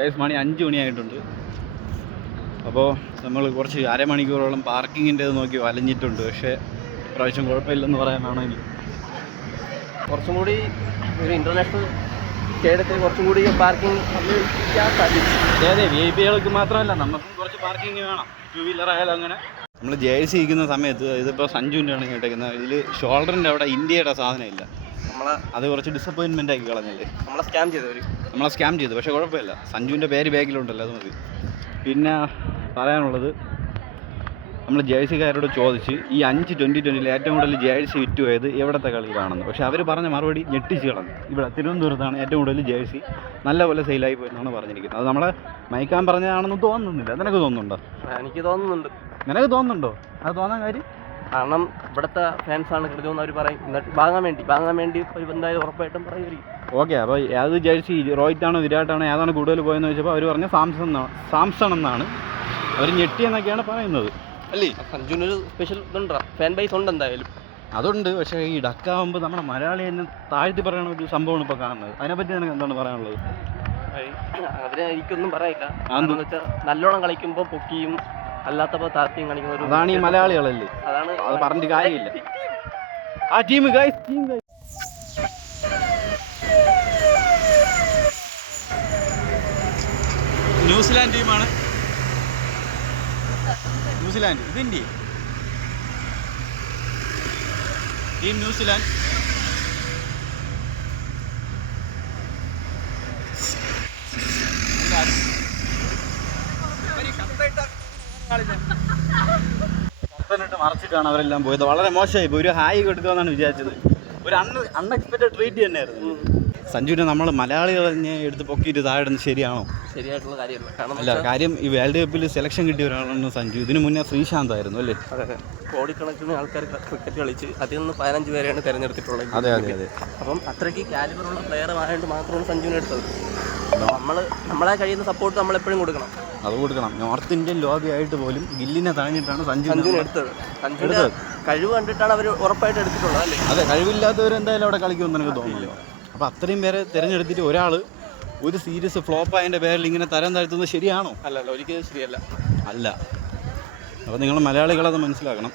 മണി 5 മണിയായിട്ടുണ്ട്. അപ്പോൾ നമ്മൾ കുറച്ച് അരമണിക്കൂറോളം പാർക്കിങ്ങിൻ്റെ നോക്കി വലഞ്ഞിട്ടുണ്ട്. പക്ഷേ പ്രാവശ്യം കുഴപ്പമില്ലെന്ന് പറയാനാണെങ്കിൽ കുറച്ചും കൂടി ഒരു ഇൻ്റർനാഷണൽ സ്റ്റേഡിയത്തിൽ കുറച്ചും കൂടി പാർക്കിംഗ് ഉപയോഗിക്കാൻ സാധിക്കും. അതെ VIP-കൾക്ക് മാത്രമല്ല നമുക്കും കുറച്ച് പാർക്കിംഗ് വേണം. 2 വീലർ ആയാലും അങ്ങനെ. നമ്മൾ ജേഴ്സി ഇരിക്കുന്ന സമയത്ത് ഇതിപ്പോൾ സഞ്ജുവിൻ്റെ ആണ് കേട്ടേക്കുന്നത്. ഇതിൽ ഷോൾഡറിൻ്റെ അവിടെ ഇന്ത്യയുടെ സാധനമില്ല. അത് കുറച്ച് ഡിസപ്പോയിൻമെൻ്റ് ആക്കി കളഞ്ഞല്ലേ. നമ്മളെ സ്കാം ചെയ്തു. പക്ഷേ കുഴപ്പമില്ല, സഞ്ജുവിൻ്റെ പേര് ബാഗിലുണ്ടല്ലോ, അത് മതി. പിന്നെ പറയാനുള്ളത്, നമ്മൾ ജേഴ്സിക്കാരോട് ചോദിച്ച് ഈ 2020 ഏറ്റവും കൂടുതൽ ജേഴ്സി വിറ്റ് പോയത് എവിടത്തെ കളിയിലാണെന്ന്. പക്ഷേ അവർ പറഞ്ഞ മറുപടി ഞെട്ടിച്ച് കളഞ്ഞു. ഇവിടെ തിരുവനന്തപുരത്താണ് ഏറ്റവും കൂടുതൽ ജേഴ്സി നല്ലപോലെ സെയിലായി പോയെന്നാണ് പറഞ്ഞിരിക്കുന്നത്. അത് നമ്മളെ മയക്കാൻ പറഞ്ഞതാണെന്ന് തോന്നുന്നില്ല. നിനക്ക് തോന്നുന്നുണ്ടോ? എനിക്ക് തോന്നുന്നുണ്ട്. നിനക്ക് തോന്നുന്നുണ്ടോ? അത് തോന്നാൻ കാര്യം കാരണം ഇവിടുത്തെ ഫാൻസാണ് കൃത്യമെന്ന് അവർ പറയും. എന്നിട്ട് വാങ്ങാൻ വേണ്ടി ഒരു എന്തായാലും ഉറപ്പായിട്ടും പറയുമായിരിക്കും. ഓക്കെ, അപ്പോൾ ഏത് ജേഴ്സി, രോഹിത്താണോ വിരാട്ടാണോ ഏതാണ് കൂടുതൽ പോയെന്ന് ചോദിച്ചപ്പോൾ അവർ പറഞ്ഞ സാംസൺ എന്നാണ്. അവർ ഞെട്ടിയെന്നൊക്കെയാണ് പറയുന്നത് അല്ലേ. സഞ്ജുവിനൊരു സ്പെഷ്യൽ ഇതുണ്ടോ, ഫാൻ ബേസ് ഉണ്ട് എന്തായാലും. അതുണ്ട്. പക്ഷേ ഈ ഡക്കാവുമ്പോൾ നമ്മുടെ മലയാളി തന്നെ താഴ്ത്തി പറയുന്ന ഒരു സംഭവമാണ് ഇപ്പോൾ കാണുന്നത്. അതിനെപ്പറ്റി നിനക്ക് എന്താണ് പറയാനുള്ളത്? അതിനെ എനിക്കൊന്നും പറയില്ല. എന്താണെന്ന് വെച്ചാൽ നല്ലോണം കളിക്കുമ്പോൾ പൊക്കിയും അല്ലാത്തപ്പോൾ താഴ്ത്തിയും കാണിക്കുന്ന ഒരു അതാണ് ഈ മലയാളികളല്ലേ. അതാണ്, അത് പറഞ്ഞിട്ട് കാര്യമില്ല. ആ ടീം ന്യൂസിലാൻഡ് ടീമാണ്. ന്യൂസിലാൻഡ് ഇത് ഇന്ത്യ ടീം ന്യൂസിലാൻഡ്. മറച്ചിട്ടാണ് അവരെല്ലാം പോയത്. വളരെ മോശമായി പോയി. ഒരു ഹായ് കൊടുക്കുമെന്നാണ് വിചാരിച്ചത്. ഒരു അൺഎക്സ്പെക്റ്റഡ് ട്രീറ്റ് തന്നെയായിരുന്നു. സഞ്ജുവിനെ നമ്മൾ മലയാളികൾ തന്നെ എടുത്ത് പൊക്കിയിട്ട് താഴെ ഇടുന്നത് ശരിയാണോ? ശരിയായിട്ടുള്ള കാര്യമല്ല. അല്ല, കാര്യം ഈ വേൾഡ് കപ്പിൽ സെലക്ഷൻ കിട്ടിയ ഒരാളാണ് സഞ്ജു. ഇതിനു മുന്നേ ശ്രീശാന്ത് ആയിരുന്നു അല്ലേ. അതെ, കോടിക്കണക്കിന് ആൾക്കാർ ക്രിക്കറ്റ് കളിച്ച് അതിൽ നിന്ന് 15 പേരെയാണ് തിരഞ്ഞെടുത്തിട്ടുള്ളത്. അതെ. അപ്പം അത്രയ്ക്ക് കാലിബറുള്ള പ്ലെയർ ആയതുകൊണ്ട് മാത്രമാണ് സഞ്ജുവിനെ എടുത്തത്. നമ്മളെ കഴിയുന്ന സപ്പോർട്ട് നമ്മളെപ്പോഴും കൊടുക്കണം. അത് കൊടുക്കണം. നോർത്ത് ഇന്ത്യൻ ലോബി ആയിട്ട് പോലും ഗില്ലിനെ തഴഞ്ഞിട്ടാണ് സഞ്ജുവിനെ എടുത്തത്. സഞ്ജുവിൻ്റെ കഴിവ് കണ്ടിട്ടാണ് അവർ ഉറപ്പായിട്ട് എടുത്തിട്ടുള്ളത് അല്ലേ. അതെ, കഴിവില്ലാത്തവർ എന്തായാലും അവിടെ കളിക്കുമെന്ന് എനിക്ക് തോന്നുന്നില്ല. അപ്പോൾ അത്രയും പേരെ തിരഞ്ഞെടുത്തിട്ട് ഒരാൾ ഒരു സീരീസ് ഫ്ലോപ്പ് ആയതിൻ്റെ പേരിൽ ഇങ്ങനെ തരം താഴ്ത്തുന്നത് ശരിയാണോ? അല്ലല്ല, ഒരിക്കലും ശരിയല്ല. അല്ല. അപ്പോൾ നിങ്ങൾ മലയാളികളത് മനസ്സിലാക്കണം.